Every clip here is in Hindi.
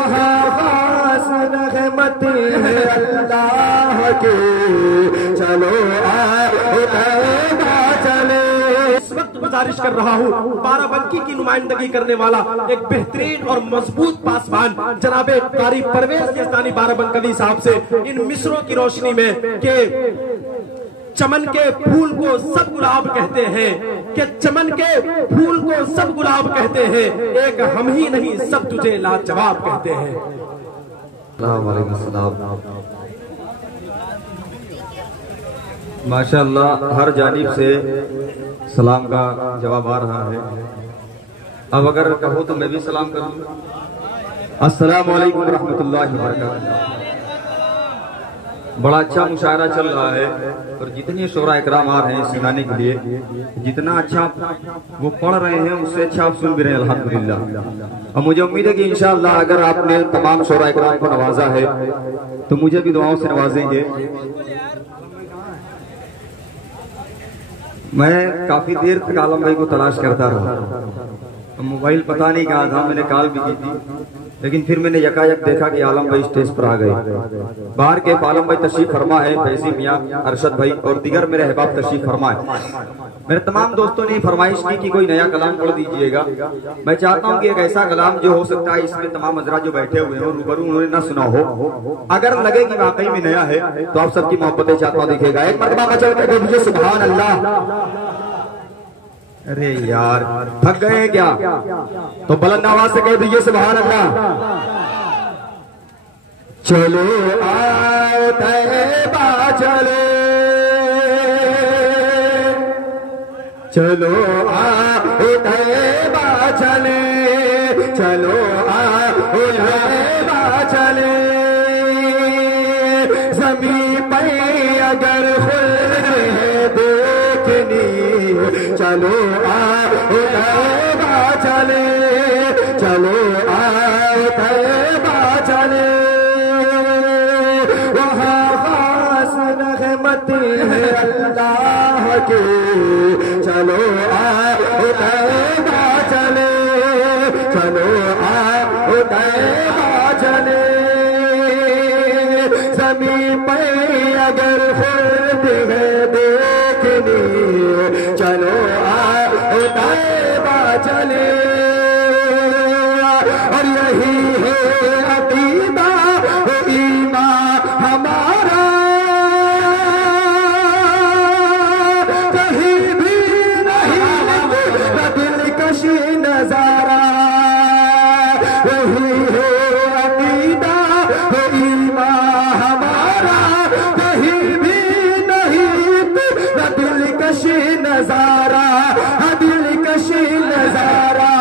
वहाँ खास रहमत है अल्लाह की, चलो आओ तैबा चले। इस वक्त गुजारिश कर रहा हूँ बाराबंकी की नुमाइंदगी करने वाला एक बेहतरीन और मजबूत पासवान जनाबे कारी परवेज यज़दानी बाराबंकी साहब से इन मिसरों की रोशनी में के चमन के फूल को सब गुलाब कहते हैं, कि चमन के फूल को सब गुलाब कहते हैं, एक हम ही नहीं सब तुझे लाजवाब कहते हैं। माशाअल्लाह हर जानिब से सलाम का जवाब आ रहा है। अब अगर कहो तो मैं भी सलाम करूँ। अस्सलाम वालेकुम रहमतुल्लाहि व बरकातहू। बड़ा अच्छा मुशायरा चल रहा है और जितने शोरा इकराम आ रहे हैं सुनाने के लिए, जितना अच्छा वो पढ़ रहे हैं उससे अच्छा आप सुन भी रहे हैं अल्हम्दुलिल्लाह। और मुझे उम्मीद है कि इंशाअल्लाह अगर आपने तमाम शोरा इकराम को नवाजा है तो मुझे भी दुआओं से नवाजेंगे। मैं काफी देर तक आलम भाई को तलाश करता रहा, मोबाइल पता नहीं कहा था, मैंने कॉल भी की थी, लेकिन फिर मैंने यकायक देखा कि आलम भाई स्टेज पर आ गए। बाहर के आलम भाई तशरीफ फरमा है, फैजी मियां, अरशद भाई और दिगर मेरे अहबाब तशरीफ फरमा है। मेरे तमाम दोस्तों ने फरमाइश की कि कोई नया कलाम पढ़ दीजिएगा। मैं चाहता हूं कि एक ऐसा कलाम जो हो सकता है इसमें तमाम हजरात जो बैठे हुए हैं रूबरू उन्होंने न सुना हो, अगर लगे कि वाकई में नया है तो आप सबकी मोहब्बतें चाहता दिखेगा। एक मरतबा मचल कर दीजिए सुभान अल्लाह। अरे यार थक गए हैं क्या? तो बुलंद आवाज से कह दीजिए सुभान अल्लाह। चलो आओ तैबा चले, चलो आओ तैबा चले, चलो आओ तैबा चले। ज़मीं पे अगर खुल्द है देखनी, चलो आओ तैबा चले, चलो आओ तैबा चले। वहाँ खास रहमत है अल्लाह की, चलो आओ तैबा चले, चलो आओ तैबा चले। ज़मीं पे अगर खुद है देखनी, चलो आओ तैबा चले। और यही है अकीदा ईमान हमारा, कहीं भी नहीं दिलकशी नजारा। यही है अकीदा ईमान हमारा, कहीं भी नहीं दिलकशी नजारा, दिलकशी नजारा,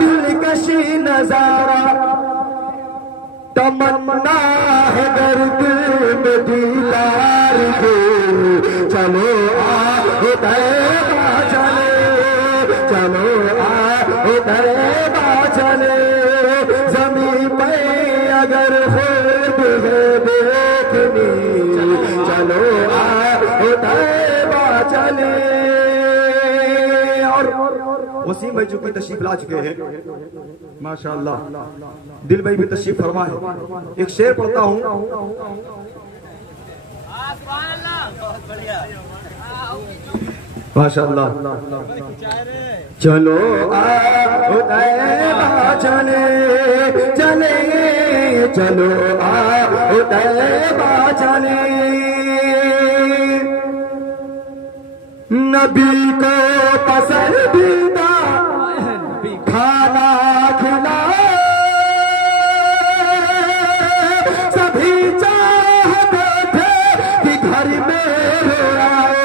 दिलकशी नजारा। तमन्ना है दर्द में दीदार को, चलो आओ तैबा चले, चलो आओ तैबा चले। ज़मीं पे अगर खुद है देखनी, चलो आओ तैबा चले। और वसीम भाई चूंकि तशरीफ ला चुके हैं माशाअल्लाह, दिल भाई भी तशरीफ फरमा है। एक शेर पढ़ता हूँ। माशाअल्लाह। चलो आओ तैबा चले, चले, चलो आओ तैबा चले। नबी को पसंदीदा खाना खिलाए, सभी चाहते थे कि घर में आए।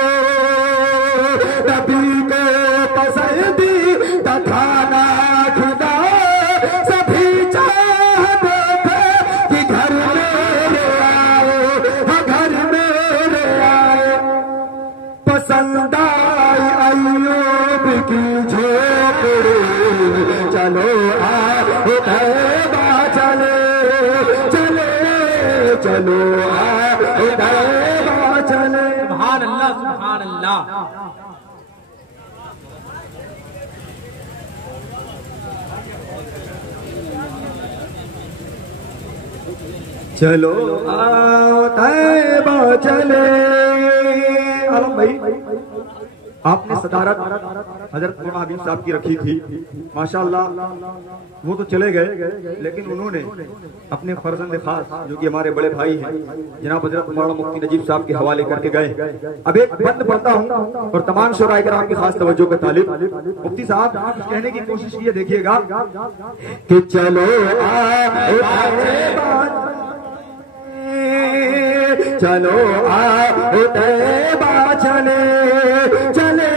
नबी को पसंदीदा खाना खिलाए, सभी चाहते थे कि घर में आए, घर में आए। पसंद आई अय्यूब की झोपड़ी, चलो आओ तैबा चले, चले, चलो आओ तैबा चले। सुभान अल्लाह, सुभान अल्लाह। चलो आओ तैबा चले। आलम भाई आपने सदारत हजरत मौलाना हबीब साहब की रखी थी, माशाअल्लाह वो तो चले गए, लेकिन उन्होंने अपने फर्जंद खास जो कि हमारे बड़े भाई हैं जनाब हजरत मौलाना मुफ्ती नजीब साहब के हवाले करके गए। अब एक बंद पढ़ता हूँ और तमाम शोराए किराम की खास तवज्जो के तालिब मुफ्ती साहब कहने की कोशिश की, देखिएगा कि चलो चलो आओ तैबा चले चले,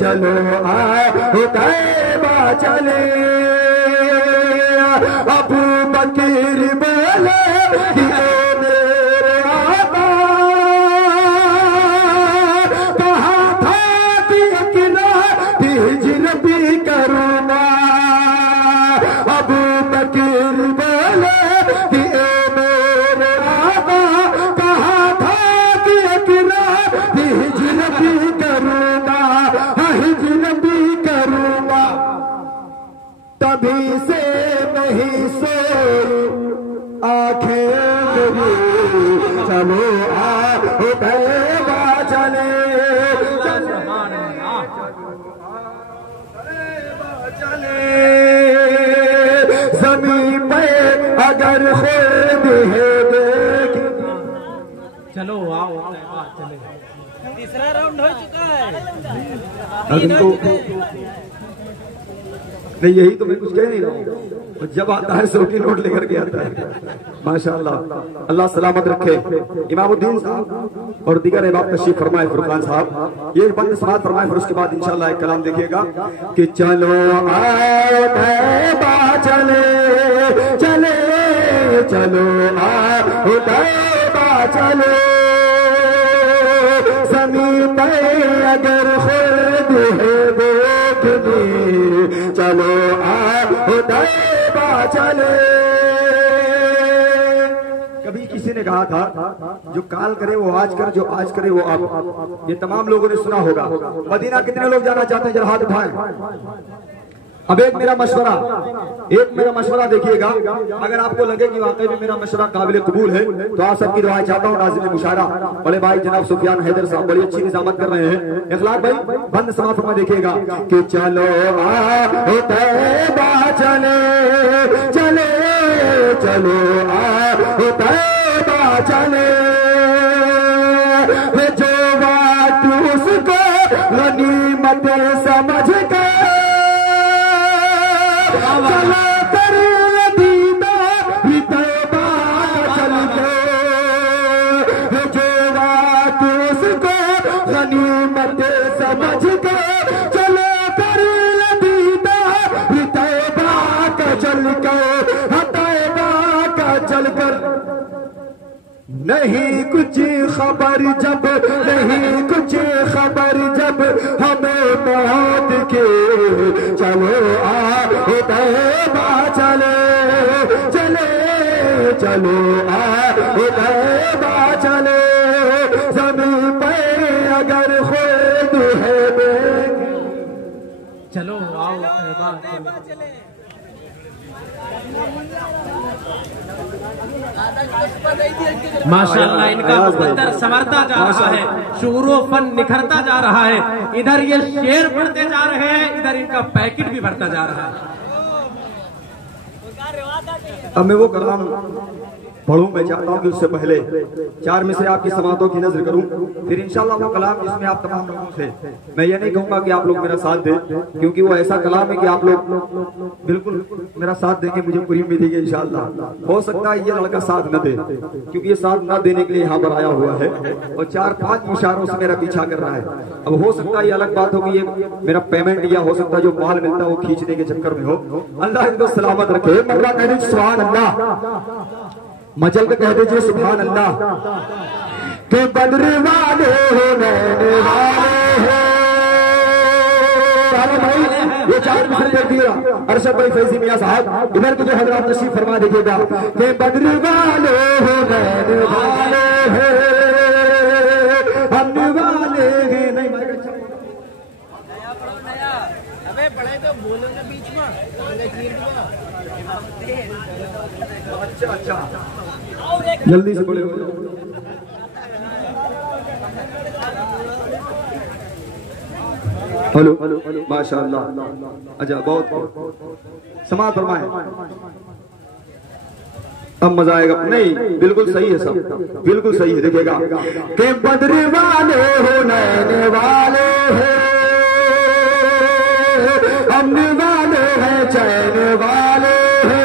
चलो आओ तैबा चले। अबू बकर बोले मेरे आका, कहा था कि अकेला हिजर भी करूँगा। अबू बकर बोले कि तभी से नहीं सो आंखें मेरी, चलो आओ तैबा चले चले। ज़मीन पे अगर खुद है देख, चलो आओ तैबा चले। तीसरा राउंड हो चुका है। नहीं यही तो मैं कुछ कह नहीं रहा हूँ, जब आता है 100 की नोट लेकर के आता है माशाअल्लाह। अल्लाह सलामत रखे। इमामुद्दीन साहब और दीगर अहबाब तशरीफ फरमाए, फुरकान साहब ये बंद समात फरमाए, फिर उसके बाद इंशाअल्लाह एक कलाम देखिएगा कि चलो आओ तैबा चले चले, चलो आओ तैबा चले। ज़मीन पे अगर खुद है देखनी, चलो आओ तैबा चले। कभी किसी ने कहा था जो काल करे वो आज कर, जो आज करे वो अब। ये तमाम लोगों ने सुना होगा। मदीना कितने लोग जाना चाहते हैं, जरा हाथ उठाएं। अब एक मेरा मशवरा देखिएगा, अगर आपको लगे कि वाकई में मेरा मशवरा काबिल कबूल है तो आप सबकी दुआएं चाहता हूँ। नाज़िम मुशारा बड़े भाई जनाब सुफियान हैदर साहब बड़ी अच्छी निजामत कर रहे हैं। इखलाक भाई बंद समात फरमा देखिएगा कि चलो आओ तैबा चले चले, चलो आओ तैबा चले। जो बात उसको गनीमत समझ कर चला कर दीदा ही तैबा चल गए। जो बात उसको गनीमत समझ के चला कर दीदा ही तैबा का चल कर, तैबा का चल कर। नहीं कुछ खबर जब, नहीं कुछ खबर जब हमें मौत के, चलो आओ तैबा चले चले, चलो आओ तैबा चले। ज़मीन पे अगर खुद है चलो आओ तैबा चले। माशाअल्लाह इनका मुकद्दर संवरता जा रहा है, शूरो फन निखरता जा रहा है। इधर ये शेर बढ़ते जा रहे हैं, इधर इनका पैकेट भी बढ़ता जा रहा है। अब मैं वो कलाम पढ़ूं, मैं चाहता हूं कि उससे पहले 4 मिसरे आपकी समातों की नजर करूं, फिर इंशाअल्लाह वो कलाम जिसमें आप तमाम लोगों से, मैं ये नहीं कहूंगा कि आप लोग मेरा साथ दें, क्योंकि वो ऐसा कलाम है कि आप लोग बिल्कुल मेरा साथ देंगे, मुझे पूरी उम्मीद है इंशाअल्लाह। हो सकता है ये लड़का साथ न दे, क्योंकि ये साथ न देने के लिए यहाँ पर आया हुआ है और 4-5 मुशारों से मेरा पीछा कर रहा है। अब हो सकता है ये अलग बात हो कि ये मेरा पेमेंट या हो सकता है जो माल मिलता है वो खींचने के चक्कर में हो। अल्लाह इनको सलामत रखे। मल्ला कह दीजिए सुभान अल्लाह, मचल के कह दीजिए सुभान अल्लाह। के बद्र वाले हो नैने वाले हो। भाई ये 4 मिसरे देख दिया अरशद भाई फैजी मियां साहब, इधर के जो हजरात तशरीफ फरमा देखिएगा के बद्र वाले हो नैने वाले हो, हम वाले हैं नहीं अबे बड़े तो बोलोगे बीच में अच्छा जल्दी से बोले। हेलो माशाअल्लाह। अच्छा बहुत समाज फरमाए। अब मजा आएगा। नहीं बिल्कुल सही है सब, बिल्कुल सही है। देखिएगा के बद्र वाले हो, नैन वाले हो, अमन वाले हैं, चैन वाले हैं,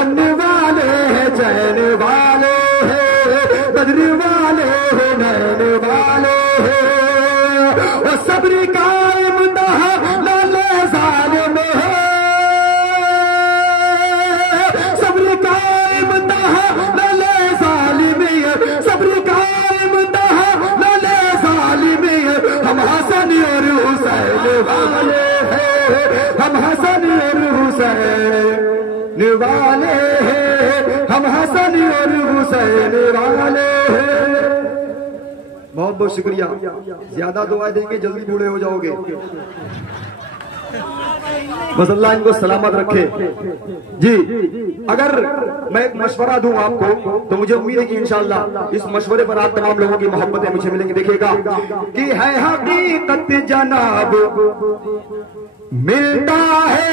अमन वाले हैं, चैन वाले हैं, बद्र वाले हो, नैन वाले हैं, और सब्र का लाले जालिम है, सब्र का लाले जालिम है, सब्र का लाले जालिम है। हम हसन और हुसैन वाले हैं, हम हसन और हुसैन वाले हैं, हम हसन और हुसैन वाले हैं। बहुत बहुत शुक्रिया। ज्यादा दुआएं देंगे जल्दी बूढ़े हो जाओगे। बस अल्लाह इनको सलामत रखे। जी अगर मैं एक मशवरा दूं आपको तो मुझे उम्मीद है कि इंशाअल्लाह इस मशवरे पर आप तमाम लोगों की मोहब्बतें मुझे मिलेंगी। देखिएगा कि है हकीकत जनाब मिलता है,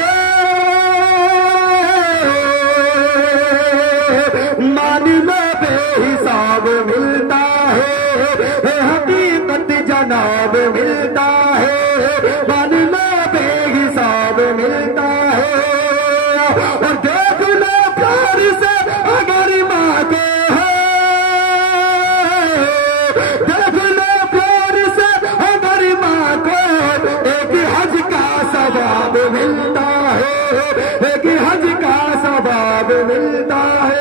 मान लो बेहिसाब मिलता है, हकीकत जनाब मिलता है, मान लो बेहिसाब मिलता है, और देख लो प्यार से अगर मांगे है, देख लो प्यार से अगर मांगे, एक हज का सवाब मिलता है, एक हज का सवाब मिलता है।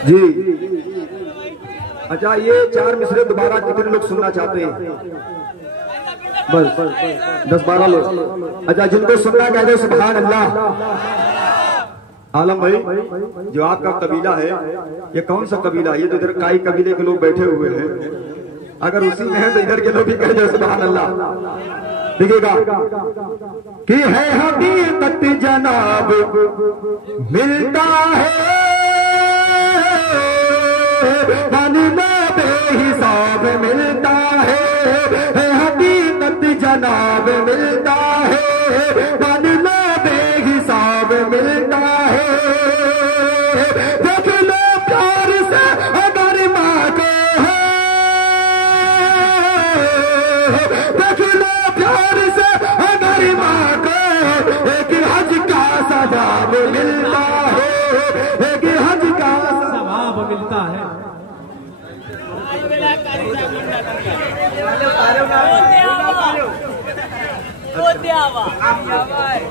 जी अच्छा ये 4 मिसरे दोबारा कितने लोग सुनना चाहते हैं? बस 10-12 लोग। अच्छा जिनको सुनना कहते सुभान अल्लाह। आलम भाई जो आपका कबीला है ये कौन सा कबीला है? ये तो इधर काई कबीले के लोग बैठे हुए हैं। अगर उसी में है तो इधर के लोग भी कह दे सुभान अल्लाह। देखिएगा कि है हकीकत जनाब मिलता है, मान लो बेहिसाब मिलता है, हकीकत जनाब मिलता है, मान लो बेहिसाब मिलता है, देख लो प्यार से अगर मांगे है, देख लो प्यार से अगर मांगे, एक हज का सवाब मिलता है, एक हज का सवाब मिलता है।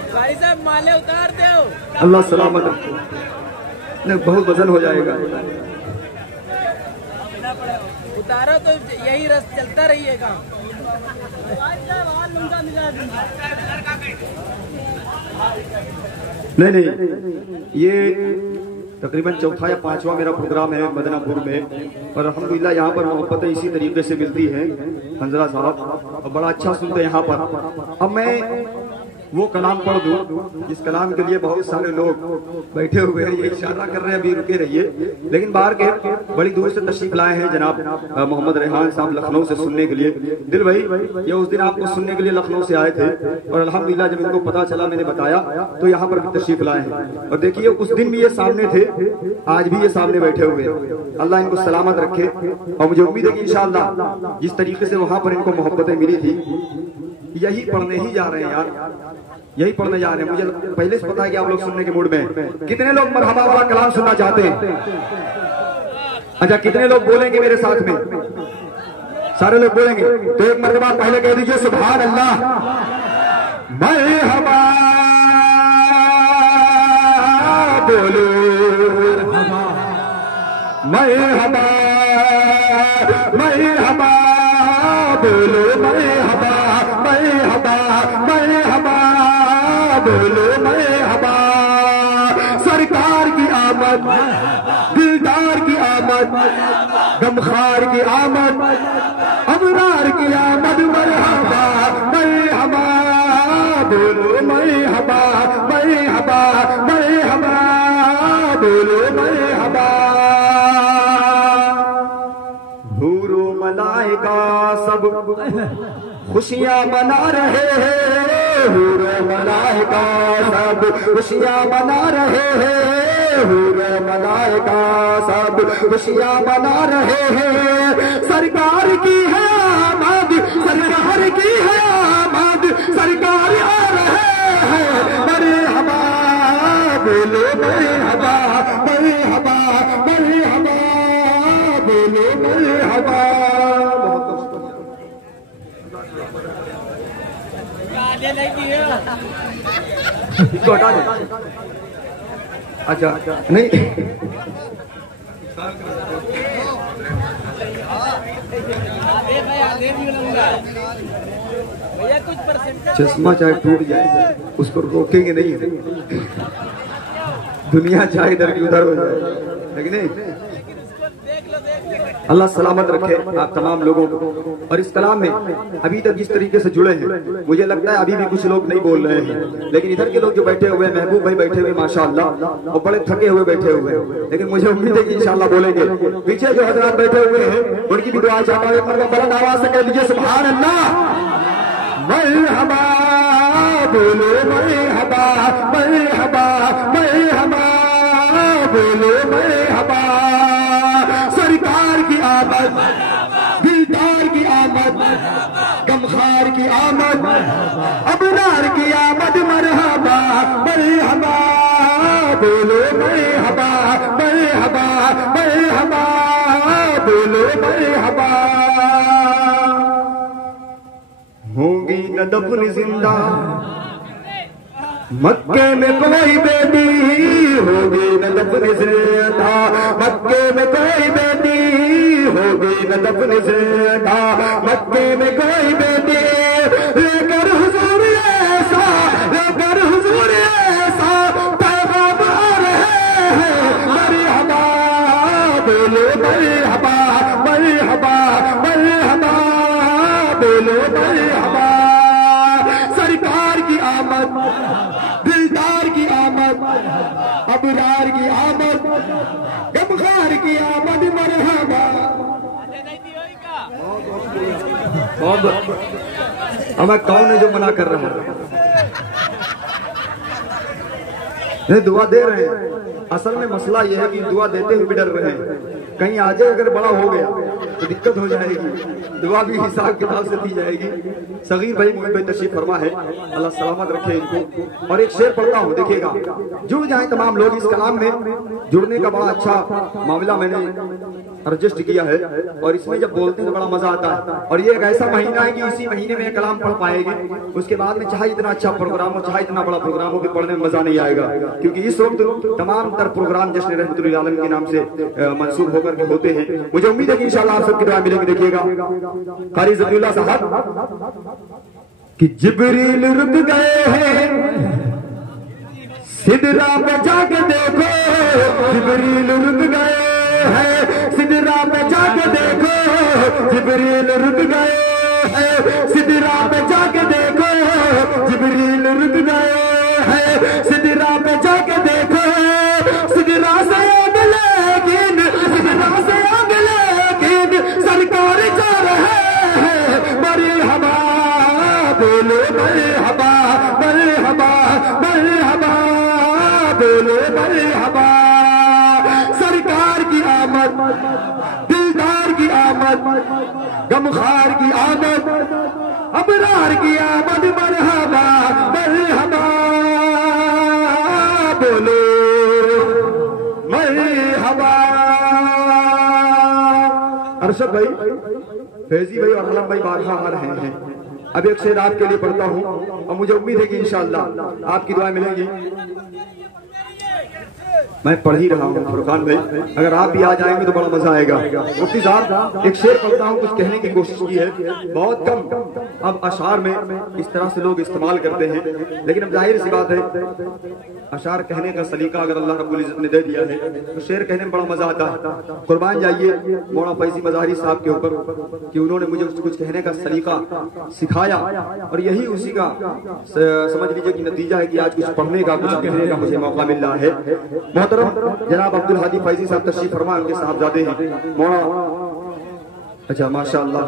भाई साहब माले उतार दो। अल्लाह सलामत रखे। नहीं बहुत वजन हो जाएगा। उतारो तो यही रस चलता रहिएगा। नहीं ये तकरीबन चौथा या 5वां मेरा प्रोग्राम है मदनापुर में, और अल्हम्दुलिल्लाह यहाँ पर मोहब्बतें इसी तरीके से मिलती हैं हंजरा साहब, और बड़ा अच्छा सुनते हैं यहाँ पर। अब मैं वो कलाम पढ़ दूं जिस कलाम के लिए बहुत सारे लोग बैठे हुए हैं, ये इशारा कर रहे हैं अभी रुके रहिए, लेकिन बाहर के बड़ी दूर से तशरीफ लाए हैं जनाब मोहम्मद रेहान साहब लखनऊ से सुनने के लिए। दिल भाई ये उस दिन आपको सुनने के लिए लखनऊ से आए थे, और अल्हम्दुलिल्लाह जब इनको पता चला मैंने बताया तो यहाँ पर भी तशरीफ लाए हैं। और देखिए उस दिन भी ये सामने थे, आज भी ये सामने बैठे हुए हैं। अल्लाह इनको सलामत रखे, और मुझे उम्मीद है कि इंशाअल्लाह जिस तरीके से वहां पर इनको मोहब्बतें मिली थी यही पढ़ने ही जा रहे हैं यार, यही पढ़ने जा रहे हैं। मुझे पहले से पता है कि आप लोग सुनने के मूड में। कितने लोग मरहबा वाला कलाम सुनना चाहते हैं? अच्छा कितने लोग बोलेंगे मेरे साथ में? सारे लोग बोलेंगे तो एक मरतबा पहले कह दीजिए सुभान अल्लाह। मरहबा बोलो, मरहबा मरहबा बोलो, मरहबा मरहबा मरहबा बोलो, मरहबा। सरकार की आमद दिलदार की आमद आमद, गमखार की आमद, अबरार की आमद, मरहबा मरहबा, बोलो मरहबा मरहबा मरहबा, बोलो मरहबा। हूरो मलाइका सब खुशियां मना रहे हैं, हूरो मलाइका सब खुशियां मना रहे हैं, हूरो मलाइका सब खुशियां मना रहे हैं। सरकार की है आमद, सरकार की है आमद, सरकार आ रहे हैं, मरहबा बोलो मरहबा मरहबा मरहबा, बोलो मरहबा। इसको हटा दो। अच्छा नहीं भैया कुछ परसेंट चश्मा चाहे टूट जाए उसको रोकेंगे नहीं, दुनिया चाहे इधर की उधर हो जाए, लेकिन नहीं। अल्लाह सलामत रखे आप तमाम लोगों को। और इस कलाम में अभी तक जिस तरीके से जुड़े हैं, मुझे लगता है अभी भी कुछ लोग नहीं बोल रहे हैं, लेकिन इधर के लोग जो बैठे हुए हैं, महबूब भाई बैठे हुए माशाअल्लाह, और बड़े थके हुए बैठे हुए हैं, लेकिन मुझे उम्मीद है कि इंशाअल्लाह बोलेंगे। पीछे जो हजरात बैठे हुए हैं उनकी भी दुआ चाहता हूं, बुलंद आवाज से कह लीजिए सुभान अल्लाह, मरहबा बोलो मरहबा मरहबा मरहबा, बोलो मरहबा। सरकार की आमद, दिलदार की आमद, गमखार की आमद, अबरार की आमद, मरहबा मरहबा, बोलो मरहबा मरहबा मरहबा, बोलो मरहबा। होंगी न दफन जिंदा मक्के में कोई बेटी, होगी न दफन जिंदा मक्के में कोई बेटी, होगी न दफन जिंदा मक्के में कोई बेटी, लेकर हुजूर ऐसा, लेकर हुजूर ऐसा पैगाम आ रहे हैं, मरहबा बोलो मरहबा मरहबा मरहबा, बोलो मरहबा। सरकार की आमद, दिलदार की आमद, अबरार की आमद, गमखार की आमद, मरहबा। हमें कौन है जो मना कर रहा है? नहीं, दुआ दे रहे हैं। असल में मसला यह है कि दुआ देते हुए भी डर रहे हैं, कहीं आजे अगर बड़ा हो गया तो दिक्कत हो जाएगी, दुआ भी हिसाब किताब से दी जाएगी। सगीर भाई मुझे भाई तशरीफ फरमा है, अल्लाह सलामत रखे इनको। और एक शेर पढ़ता हूँ, देखिएगा, जुड़ जाए तमाम लोग इस कलाम में। जुड़ने का बड़ा अच्छा मामला मैंने रजिस्टर किया है, और इसमें जब बोलते हैं तो बड़ा मजा आता है। और ये एक ऐसा महीना है कि इसी महीने में कलाम पढ़ पाएंगे, उसके बाद में चाहे इतना अच्छा प्रोग्राम हो, चाहे इतना बड़ा प्रोग्राम हो, कि पढ़ने में मजा नहीं आएगा। क्योंकि इस वक्त तमाम तर प्रोग्राम जश्न रहमतुल आलम के नाम से मंसूब होकर के होते हैं। मुझे उम्मीद है कि इंशाअल्लाह आप सबकी दुआ मिलेगी। देखिएगा कारी ज़बीउल्लाह साहब कि जिब्रील रुक गए हैं सिदरा पे जाके देखो, जिब्रील रुक गए हैं सिदरा पे जाके देखो, जिब्रील रुक गए हैं सिदरा पे जाके देखो, जिब्रील रुक गए हैं सिदरा पे जाके देखो। सिदरा से आग लेकिन, सिदरा से आग लेकिन सरकार जा रहे हैं, मरहबा बोलो मरहबा मरहबा मरहबा, बोलो मरहबा। सरकार की आमद, दिलदार की आमद, गमखार की आमद, अबरार की आमद, मरहबा मरहबा, बोलो मरहबा। अरशद भाई, फैजी भाई और आलम भाई बारहा आ रहे हैं। अब एक शेर आपके लिए पढ़ता हूँ, और मुझे उम्मीद है कि इंशाअल्लाह आपकी दुआ मिलेगी। मैं पढ़ ही रहा हूँ फुरकान भाई, अगर आप भी आ जाएंगे तो बड़ा मजा आएगा। मुफ्ती साहब एक शेर पढ़ता हूँ, कुछ कहने की कोशिश की है, बहुत कम अब अशार में इस तरह से लोग इस्तेमाल करते हैं, लेकिन अब जाहिर सी बात है अशार कहने का सलीका अगर अल्लाह रब्बुल इज्जत ने दे दिया है तो शेर कहने में बड़ा मजा आता है। कुर्बान जाइए मौलाना फैजी मज़ाहरी साहब के ऊपर कि उन्होंने मुझे कुछ कहने का सलीका सिखाया, और यही उसी का समझ लीजिए कि नतीजा है कि आज कुछ पढ़ने का कुछ कहने का मुझे मौका मिल रहा है। मोहतरम जनाब अब्दुल हादी फैजी साहब तशरीफ फरमा, उनके साहबजादे हैं मौलाना। अच्छा माशाअल्लाह,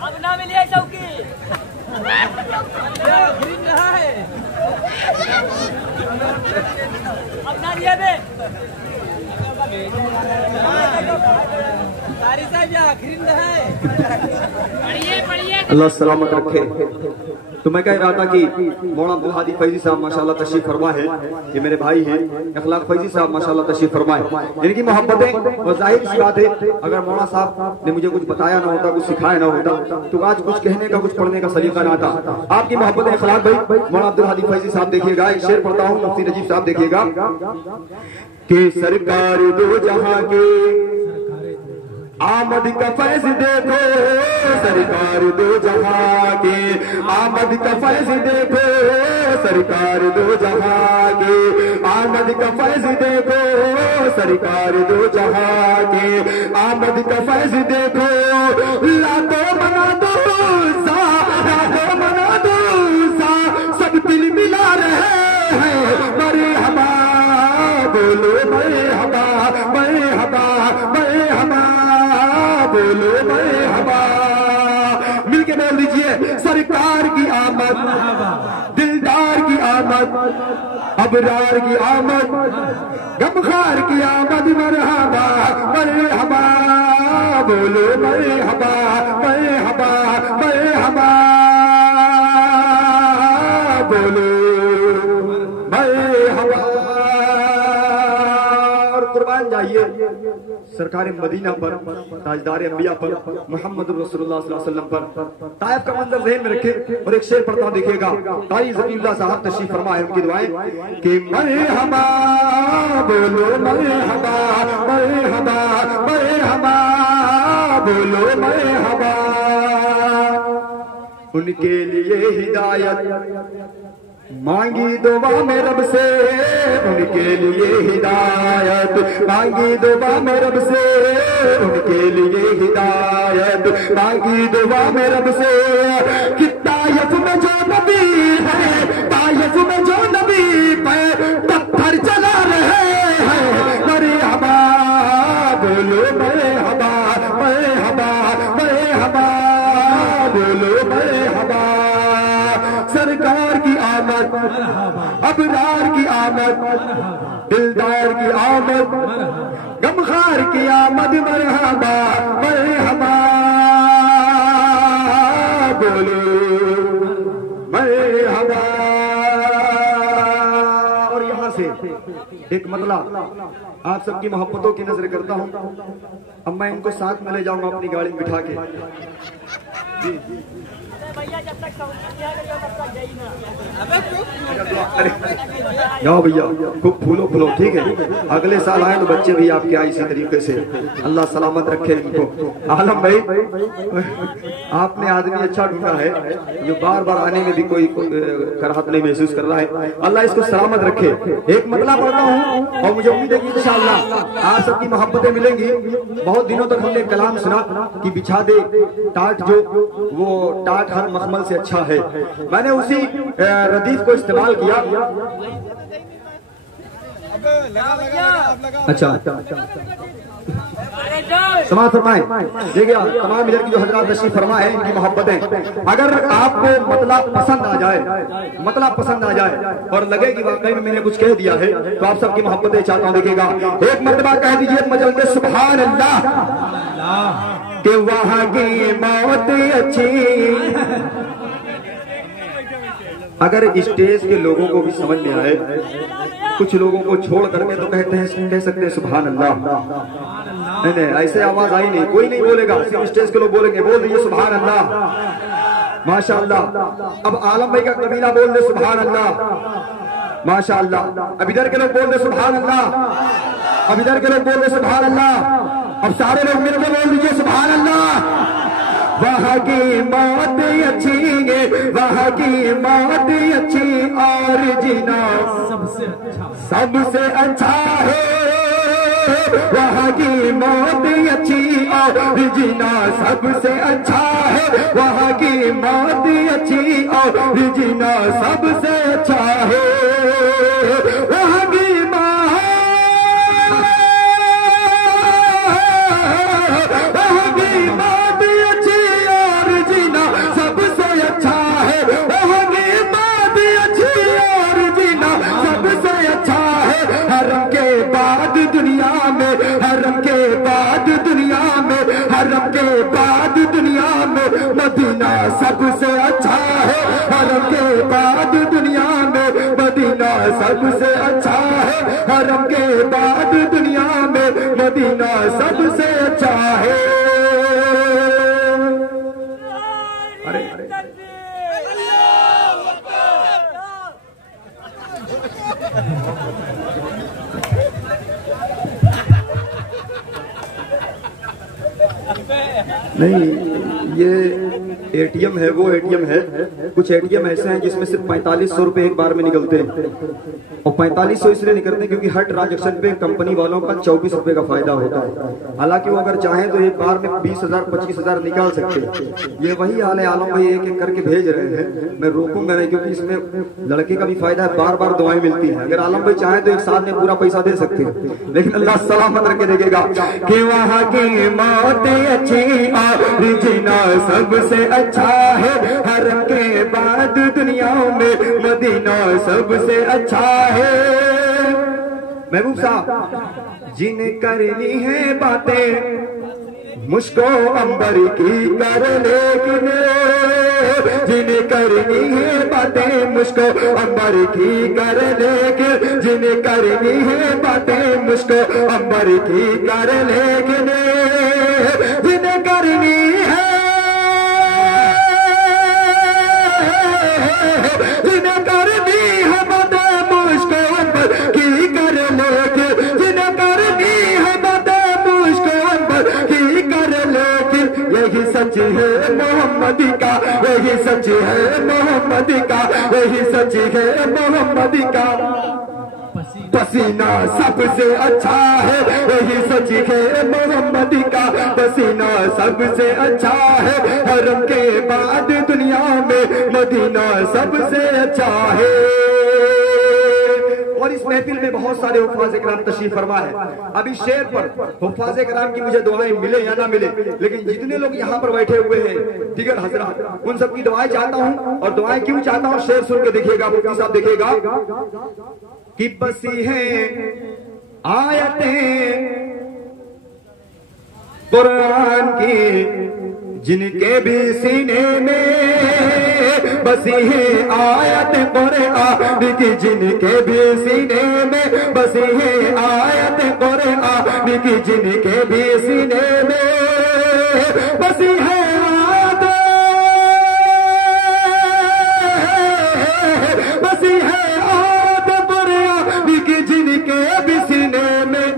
अब ना मिलिए चौकी ग्रीन रहा है, अब ना लिया बे सारी साहब या ग्रीन रहा है। अल्लाह सलामत रखे। तो मैं कह रहा था कि मौलाना अब्दुल हादी फैजी साहब माशाल्लाह तशरीफ फरमा है, ये मेरे भाई हैं। अखलाक फैजी साहब माशाल्लाह तशरीफ फरमाए, इनकी मोहब्बतें और जाहिर सी बात है अगर मौलाना साहब ने मुझे कुछ बताया ना होता, कुछ सिखाया ना होता तो आज कुछ कहने का कुछ पढ़ने का सलीका ना था। आपकी मोहब्बतें अखलाक भाई मौलाना अब्दुल हादी फैजी साहब देखिएगा, एक शेर पढ़ता हूँ, मुफ्ती नजीब साहब देखिएगा कि सरकार दो जहां के आमद का फैज देखो, सरकार दो जहां के आमद का फैज देखो, सरकार दो जहां के आमद का फैज देखो, सरकार दो जहां के आमद का फैज देखो। लातो मना दो सा, लातो मना दो सा, सब दिल मिला रहे हैं मरहबा, बोलो मरहबा मरहबा मरहबा, बोलो मरहबा, मिलके बोल दीजिए सरकार की आमद, दिलदार की आमद, अबरार की आमद, गमखार की आमद, मरहबा मरहबा, बोलो मरहबा मरहबा मरहबा, बोलो मरहबा। और कुर्बान जाइए सरकार मदीना पर, ताजदार अंबिया पर, मोहम्मद रसूलुल्लाह सल्लल्लाहु अलैहि वसल्लम पर ताइफ का मंजर ज़हन में रखे। और एक शेर पढ़ता हूं देखिएगा, ताई ज़कीरुल्लाह साहब तशरीफ फरमाए, उनकी दुआएं कि मरहबा बोलो मरहबा मरहबा मरहबा, बोलो मरहबा, उनके लिए हिदायत मांगी दुआ में रब से, उनके लिए हिदायत मांगी दुआ में रब से, उनके लिए हिदायत मांगी दुआ में रब से। कि ताइफ में जो नबी है, ताइफ में जो नबी पे पत्थर चला रहे हैं मरहबा, बोलो मरहबा मरहबा मरहबा, बोलो मरहबा। सरकार की आमद, अबरार की आमद, दिलदार की आमद, गमखार की आमद, मरहबा मरहबा, बोलो मरहबा। और यहाँ से एक मतलब आप सबकी मोहब्बतों की नजर करता हूँ। अब मैं इनको साथ में ले जाऊंगा अपनी गाड़ी में बिठा के। जी भैया जब तक तब तक गई ना, जाओ भैया खूब फूलो फूलो, ठीक है। अगले साल आए तो बच्चे भी आपके आए इसी तरीके से, अल्लाह सलामत रखे इनको। आलम भाई आपने आदमी अच्छा ढूंढा है जो बार बार आने में भी कोई कराहत नहीं महसूस कर रहा है, अल्लाह इसको सलामत रखे। एक मतलब पढ़ता हूँ और मुझे उम्मीद है कि इंशाअल्लाह आप सबकी मोहब्बतें मिलेंगी। बहुत दिनों तक हमने कलाम सुना कि बिछा दे टाट, जो वो टाट हर मखमल से अच्छा है। मैंने उसी रदीफ को इस्तेमाल किया। अच्छा समाज फरमाए, देखिए तमाम इधर की जो हजरात तशरीफ फरमा है, इनकी मोहब्बतें अगर आपको मतलब पसंद आ जाए, मतलब पसंद आ जाए और लगे कि वाकई में मैंने कुछ कह दिया है, तो आप सबकी मोहब्बतें चाहता हूँ। देखिएगा एक मरतबा कह दीजिए मजल के सुभान अल्लाह, कि वहाँ की मौत अच्छी। अगर स्टेज के लोगों को भी समझ में आए, कुछ लोगों को छोड़ करके तो कहते हैं, कह सकते हैं सुभान अल्लाह। नहीं नहीं, ऐसे आवाज आई नहीं, कोई नहीं बोलेगा, सिर्फ स्टेज के लोग बोलेंगे। बोल दीजिए सुभान अल्लाह, माशाअल्लाह। अब आलम भाई का कबीला बोल दे सुभान अल्लाह, माशाअल्लाह। अब इधर के लोग बोल दे सुभान अल्लाह, अब इधर के लोग बोल दे सुभान अल्लाह। अब सारे लोग मिलकर बोल दीजिए सुभान अल्लाह। वहाँ की मौत अच्छी है, वहाँ की मौत अच्छी और जीना सबसे अच्छा है। वहाँ की मौत अच्छी और जीना सबसे अच्छा है। वहाँ की मौत अच्छी और जीना सबसे अच्छा है। वहाँ की हरम के बाद दुनिया में मदीना सबसे अच्छा है। हरम के बाद दुनिया में मदीना सबसे अच्छा है। हरम के बाद दुनिया में मदीना सबसे अच्छा है। अरे नहीं, ये एटीएम है, वो एटीएम है। कुछ एटीएम ऐसे हैं जिसमें सिर्फ 4500 रुपए एक बार में निकलते हैं, और 4500 इसलिए निकलते हैं क्योंकि हर ट्रांजेक्शन पे कंपनी वालों का 24 रुपए का फायदा होता है। हालांकि वो अगर चाहें तो एक बार में 20,000 25,000 निकाल सकते हैं। ये वही हाल है, आलम भाई एक एक करके भेज रहे हैं, मैं रोकूंगा नहीं क्योंकि इसमें लड़के का भी फायदा है, बार बार दुआएं मिलती है। अगर आलम भाई चाहे तो एक साथ में पूरा पैसा दे सकते हैं, लेकिन अल्लाह सलामत रख के देखेगा कि वहाँ की मौत अच्छी और जीना सबसे अच्छा है। हरम के बाद दुनिया में मदीना सबसे अच्छा है। महबूब साहब, जिन्हें करनी है बातें मुझको अंबर की कर, लेकिन जिन्हें करनी है बातें मुझको अंबर की कर, लेकिन जिन्हें करनी है बातें मुझको अंबर की कर, लेकिन जिन्हें करनी है, जिन्हें करनी है बातें मुझको अंबर की कर, लेकिन जिन्हें करनी है बातें मुझको अंबर की कर, लेकिन यही सच है मोहम्मद का, यही सच है मोहम्मद का, यही सच है मोहम्मद का। पसीना सबसे अच्छा है, यही सच है मोहम्मद का, पसीना सबसे अच्छा है। हरम के बाद दुनिया में मदीना सबसे अच्छा है। और इस महफिल में बहुत सारे हुफ़ाज़ किराम तशरीफ फरमा है। अभी शेर पर हुफ़ाज़ किराम की मुझे दुआएं मिले या ना मिले, लेकिन जितने लोग यहाँ पर बैठे हुए हैं दिगर हजरात, उन सबकी दुआएं चाहता हूँ। और दुआएं क्यों चाहता हूँ, शेर सुन के देखिएगा, मुफ्ती साहब देखिएगा कि बसी है आयतें कुरान की जिनके भी सीने में, बसी है आयत कुरान की जिनके भी सीने में, बसी है आयत कुरान की जिनके भी सीने में, बसी है आयत, बसी है जिनके भी सीने में।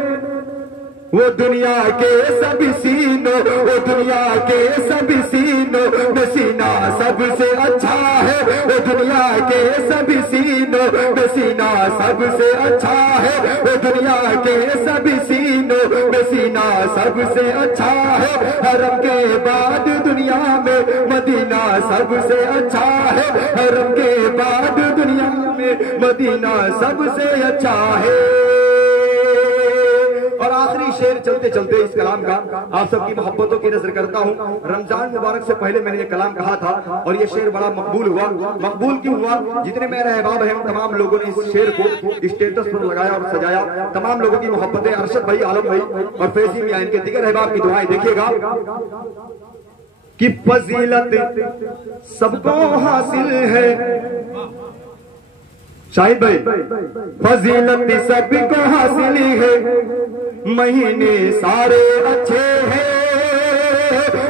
वो दुनिया के सभी सीनों, वो दुनिया के सभी सीनों में सीना सबसे अच्छा है। वो दुनिया के सभी सीनों में सीना सबसे अच्छा है। वो दुनिया के सभी सीनों में सीना सबसे अच्छा है। हरम के बाद दुनिया में मदीना सबसे अच्छा है। हरम के बाद दुनिया में मदीना सबसे अच्छा है। और आखिरी शेर चलते चलते इस कलाम का आप सबकी मोहब्बतों की नजर करता हूँ। रमजान मुबारक से पहले मैंने ये कलाम कहा था और ये शेर बड़ा मकबूल हुआ। मकबूल क्यों हुआ? जितने मेरे अहबाब हैं तमाम लोगों ने इस शेर को स्टेटस पर लगाया और सजाया। तमाम लोगों की मोहब्बतें, अरशद भाई, आलम भाई और फैजी मियां, इनके दिगर अहबाब की दुआएं देखिएगा कि फजीलत सबको हासिल है, शाहिद भाई, फजीलत सबको हासिल है, महीने सारे अच्छे हैं,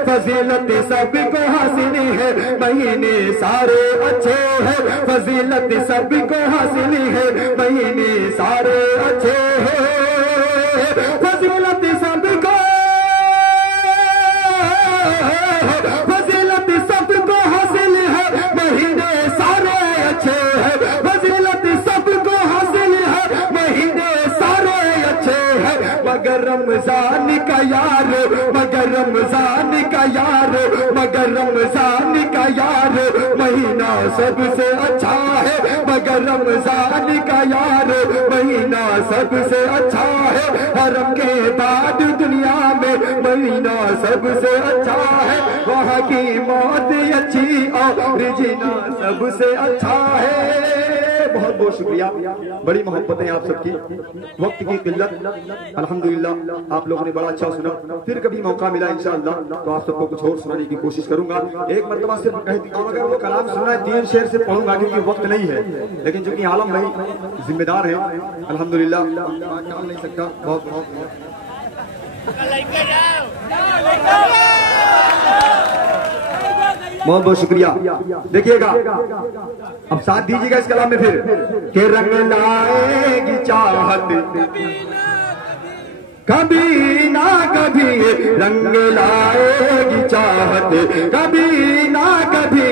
फजीलत सबको हासिल है, महीने सारे अच्छे हैं, फजीलत सबको हासिल है, महीने सारे अच्छे हैं, फजीलत सबको, फजीलत सबको हासिल है, महीने सारे अच्छे हैं, फजीलत सबको हासिल है, महीने सारे अच्छे हैं, मगर रमजान का यार, मगर रमजान का यार, मगर रमजान का यार, महीना सबसे अच्छा है, मगर रमजान का यार, महीना सबसे अच्छा है, हरम के बाद दुनिया में महीना सबसे अच्छा है, वहाँ की मौत अच्छी और जीना सबसे अच्छा है। बहुत बहुत शुक्रिया, बड़ी मोहब्बत है आप सबकी, वक्त की किल्लत, अल्हम्दुलिल्लाह आप लोगों ने बड़ा अच्छा सुना, फिर कभी मौका मिला इंशाअल्लाह तो आप सबको कुछ और सुनाने की कोशिश करूंगा। एक मरतबा सिर्फ कहती हूँ, अगर वो कलाम सुनना है 3 शेर से पढ़ूंगा क्योंकि वक्त नहीं है, लेकिन चूंकि आलम भाई जिम्मेदार है अल्हम्दुलिल्लाह टाल नहीं सकता। बहुत बहुत बहुत बहुत शुक्रिया। देखिएगा अब साथ दीजिएगा इस कलाम में फिर के रंग लाएगी चाहत कभी ना कभी, रंग लाएगी चाहत कभी ना कभी,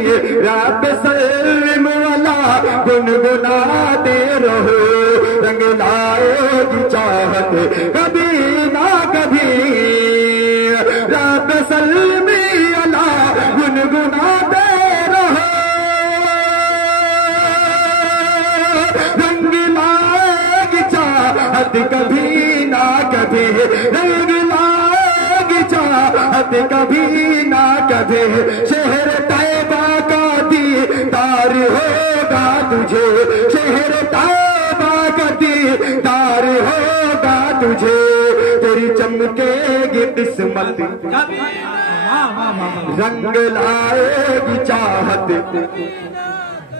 रब सल्लम वाला गुनगुनाते रहो, रंग लाएगी चाहत कभी ना कभी, रब सल्लम वाला गुनगुनाते रहो, रंग लाएगी चाहत कभी ना कभी, रंग लाएगी चाहत कभी ना कभी, शहर तैबा का दीदार होगा तुझे, शहर तैबा का दीदार होगा तुझे, तेरी चमकेगी किस्मत रंग लाएगी चाहत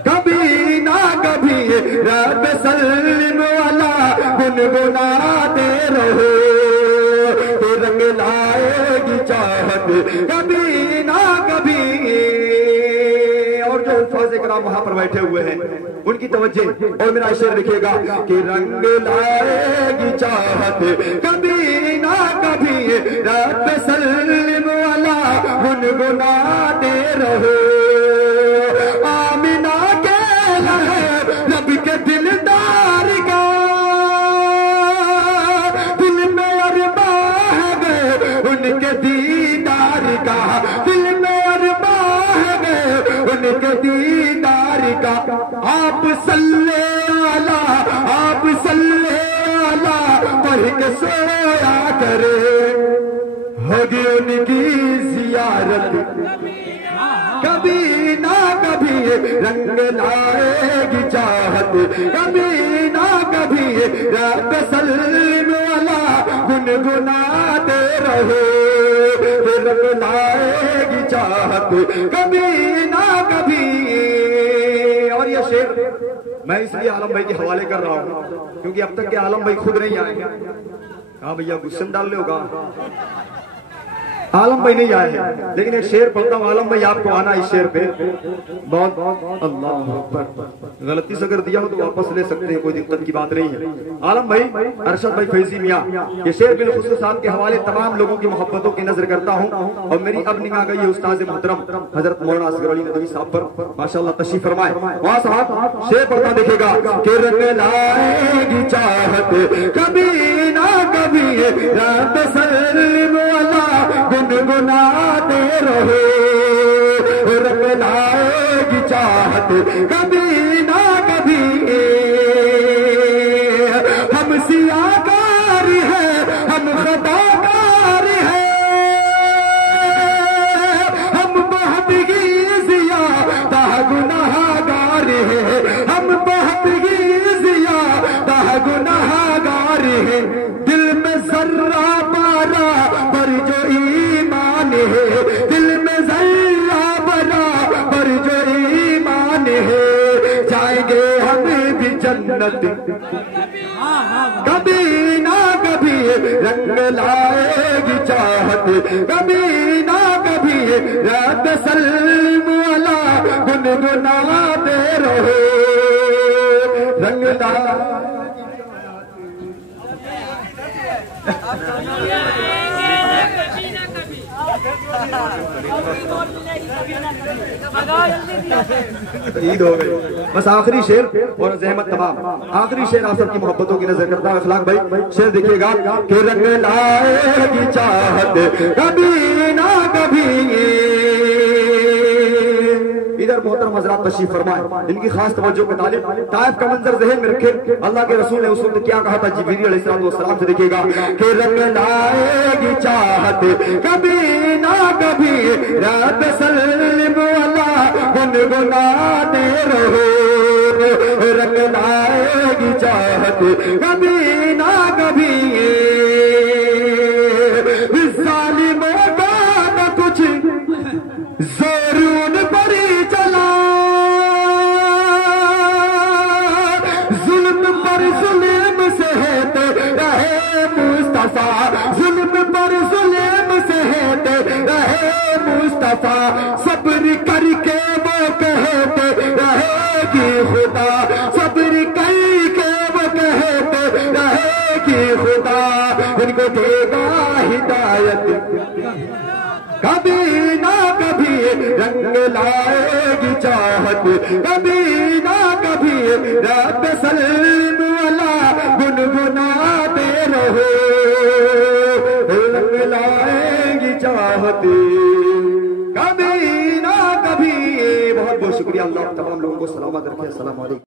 कभी ना कभी, रब सल्लम वाला गुनगुनाते रहो, तो रंग लाएगी चाहत कभी ना कभी। और जो अल्फाज़ इकराम वहां पर बैठे हुए हैं उनकी तवज्जो और मेरा शेर लिखिएगा कि रंग लाएगी चाहत कभी ना कभी, रब सल्लम वाला गुनगुनाते रहो, आमिना के लहे रब के दिलदार का, दिल में अरबा है उनके दीदार का, दिल में अरबा है उनके दीदार का, आप सल्ले आला, आप सल्ले आला पढ़ के सोया करे, होगी उनकी जियारत कभी ना कभी, रंग लाएगी चाहत कभी ना कभी, रब सल्लम वाला गुनगुनाते रहो, रंग लाएगी चाहत कभी ना कभी। और ये शेर मैं इसलिए आलम भाई के हवाले कर रहा हूँ क्योंकि अब तक के आलम भाई खुद नहीं आए। हाँ भैया गुस्से में डाल ले होगा, आलम भाई नहीं आए हैं, लेकिन एक शेर पढ़ता हूँ आलम भाई आपको आना इस शेर पे। बहुत बहुत अल्लाह अकबर, गलती से अगर दिया हो तो वापस ले सकते हैं, कोई दिक्कत की बात नहीं है। आलम भाई अरशद भाई फैजी मियाँ, ये शेर बिलखुसूस आपके हवाले तमाम लोगों की मोहब्बतों की नजर करता हूँ और मेरी अब निगाह गई है उस्ताद मोहतरम हजरत मौलाना असगर अली नदवी साहब पर, माशाअल्लाह तशरीफ फरमाए। वहाँ साहब शेर पढ़ता देखेगा कि रंग लाएगी चाहत कभी ना कभी, रब सल्लम वाला गुनगुनाते रहो, रंग लाएगी चाहत कभी ना कभी, हम सियाकार है हम खताकार है, हम बहुत ही ज़ियादा गुनाहगार है, हम बहुत ही ज़ियादा गुनाहगार है, दिल में जर्रा पारा पर जो ईमान है, दिल में जर्रा बराबर जो ईमान है, जाएंगे हम भी जन्नत, कभी ना कभी रंग लाएगी चाहत, कभी ना कभी रात सल्म वाला गुनगुनाते रहो, रंग ला ईद हो गई। बस आखिरी शेर और जहमत तमाम, आखिरी शेर आप सबकी मोहब्बतों की नजर करता है अखलाक भाई। शेर देखिएगा कि रंग लाएगी चाहत कभी ना कभी। इधर मोहतरम हज़रात तशरीफ फरमाए, इनकी खास तवज्जो के तालिब ताइफ का मंजर ज़हन में रखे। अल्लाह के रसूल ने उस वक्त क्या कहा था जिब्रील अलैहिस्सलाम से, देखिएगा कि रंग लाएगी चाहत कभी ना कभी रात सल्म वाला गुनगुनाते रहो, रंग लाएगी चाहत कभी ना कभी। जालिमों का न कुछ ज़रूर पर चला, जुल्म पर जुल्म सहते रहे मुस्तफा, जुल्म पर जुल्म सहते रहे मुस्तफा, सब्र करके वो कहते रहेगी खुदा, सब्र करके वो कहते रहेगी खुदा, इनको देगा हिदायत कभी ना कभी रंग लाएगी चाहत, कभी ना कभी रब सल्म वाला गुनगुनाते रहो, रंग लाएगी चाहत कभी ना कभी। बहुत बहुत शुक्रिया, अल्लाह तमाम लोगों को सलामत रखे। अस्सलाम वालेकुम।